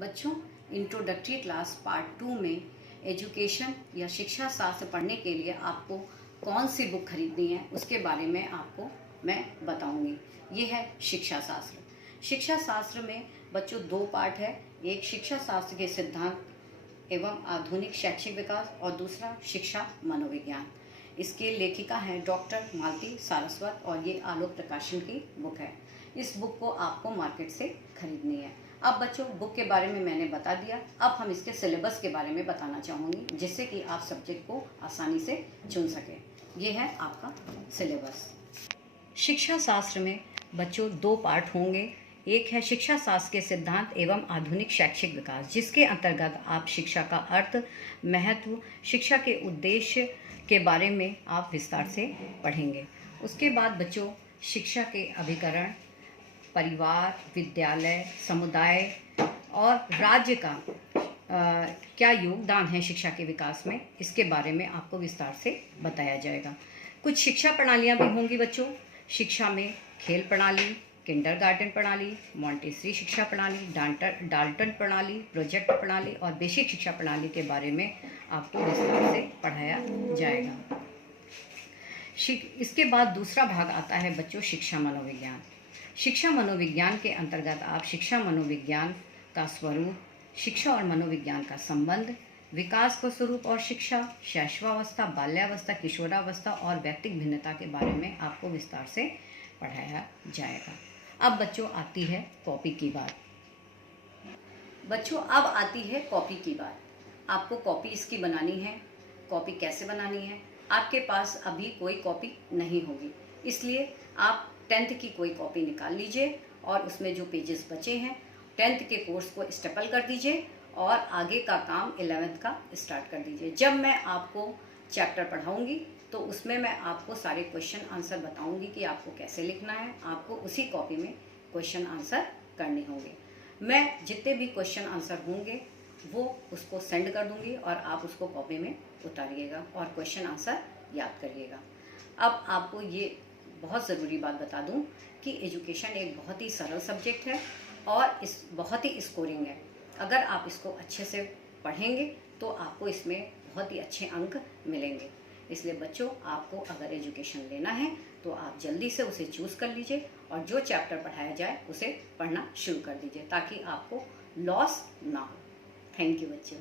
बच्चों, introductory class part 2 में education या शिक्षा शास्त्र पढ़ने के लिए आपको कौन सी बुक खरीदनी है उसके बारे में आपको मैं बताऊंगी। ये है शिक्षा शास्त्र। शिक्षा शास्त्र में बच्चों दो पार्ट है, एक शिक्षा शास्त्र के सिद्धांत एवं आधुनिक शैक्षिक विकास और दूसरा शिक्षा मनोविज्ञान। इसके लेखिका हैं डॉक्टर मालती सारस्वत और ये आलोक प्रकाशन की बुक है। इस बुक को आपको मार्केट से खरीदनी है। अब बच्चों, बुक के बारे में मैंने बता दिया, अब हम इसके सिलेबस के बारे में बताना चाहूँगी जिससे कि आप सब्जेक्ट को आसानी से चुन सकें। ये है आपका सिलेबस। शिक्षा शास्त्र में बच्चों दो पार्ट होंगे, एक है शिक्षा शास्त्र के सिद्धांत एवं आधुनिक शैक्षिक विकास, जिसके अंतर्गत आप शिक्षा का अर्थ, महत्व, शिक्षा के उद्देश्य के बारे में आप विस्तार से पढ़ेंगे। उसके बाद बच्चों शिक्षा के अभिकरण, परिवार, विद्यालय, समुदाय और राज्य का क्या योगदान है शिक्षा के विकास में, इसके बारे में आपको विस्तार से बताया जाएगा। कुछ शिक्षा प्रणालियाँ भी होंगी बच्चों। शिक्षा में खेल प्रणाली, किंडरगार्टन प्रणाली, मॉन्टेसरी शिक्षा प्रणाली, डाल्टन प्रणाली, प्रोजेक्ट प्रणाली और बेसिक शिक्षा प्रणाली के बारे में आपको विस्तार से पढ़ाया जाएगा। इसके बाद दूसरा भाग आता है बच्चों शिक्षा मनोविज्ञान। शिक्षा मनोविज्ञान के अंतर्गत आप शिक्षा मनोविज्ञान का स्वरूप, शिक्षा और मनोविज्ञान का संबंध, विकास का स्वरूप और शिक्षा, शैशवावस्था, बाल्यावस्था, किशोरावस्था और व्यक्तिगत भिन्नता के बारे में आपको विस्तार से पढ़ाया जाएगा। अब बच्चों आती है कॉपी की बात। बच्चों अब आती है कॉपी की बात। आपको कॉपी इसकी बनानी है। कॉपी कैसे बनानी है? आपके पास अभी कोई कॉपी नहीं होगी, इसलिए आप 10th की कोई कॉपी निकाल लीजिए और उसमें जो पेजेस बचे हैं 10th के कोर्स को स्टेपल कर दीजिए और आगे का काम 11th का स्टार्ट कर दीजिए। जब मैं आपको चैप्टर पढ़ाऊंगी तो उसमें मैं आपको सारे क्वेश्चन आंसर बताऊंगी कि आपको कैसे लिखना है। आपको उसी कॉपी में क्वेश्चन आंसर करने होंगे। मैं जितने भी क्वेश्चन आंसर होंगे वो उसको सेंड कर दूंगी और आप उसको कॉपी में उतारिएगा और क्वेश्चन आंसर याद करिएगा। अब आपको ये बहुत ज़रूरी बात बता दूं कि एजुकेशन एक बहुत ही सरल सब्जेक्ट है और इस बहुत ही स्कोरिंग है। अगर आप इसको अच्छे से पढ़ेंगे तो आपको इसमें बहुत ही अच्छे अंक मिलेंगे। इसलिए बच्चों, आपको अगर एजुकेशन लेना है तो आप जल्दी से उसे चूज़ कर लीजिए और जो चैप्टर पढ़ाया जाए उसे पढ़ना शुरू कर दीजिए ताकि आपको लॉस ना हो। थैंक यू बच्चों।